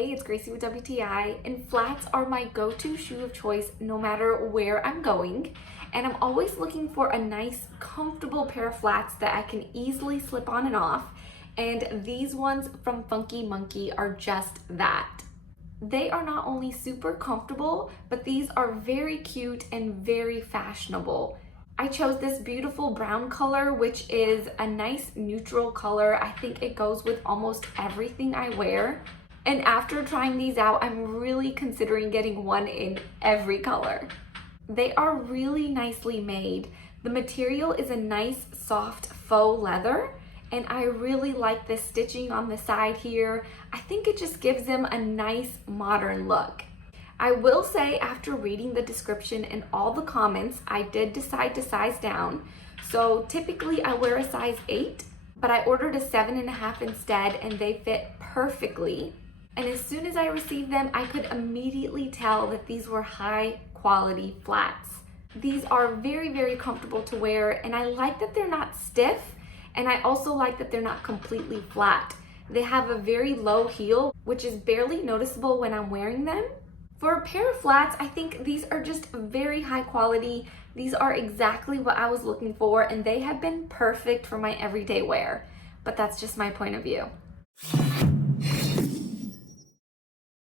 Hey, it's Gracie with WTI, and flats are my go-to shoe of choice no matter where I'm going. And I'm always looking for a nice, comfortable pair of flats that I can easily slip on and off. And these ones from FUNKYMONKEY are just that. They are not only super comfortable, but these are very cute and very fashionable. I chose this beautiful brown color, which is a nice neutral color. I think it goes with almost everything I wear. And after trying these out, I'm really considering getting one in every color. They are really nicely made. The material is a nice soft faux leather, and I really like the stitching on the side here. I think it just gives them a nice modern look. I will say, after reading the description and all the comments, I did decide to size down. So typically I wear a size 8, but I ordered a 7.5 instead, and they fit perfectly. And as soon as I received them, I could immediately tell that these were high quality flats. These are very, very comfortable to wear, and I like that they're not stiff, and I also like that they're not completely flat. They have a very low heel, which is barely noticeable when I'm wearing them. For a pair of flats, I think these are just very high quality. These are exactly what I was looking for, and they have been perfect for my everyday wear. But that's just my point of view.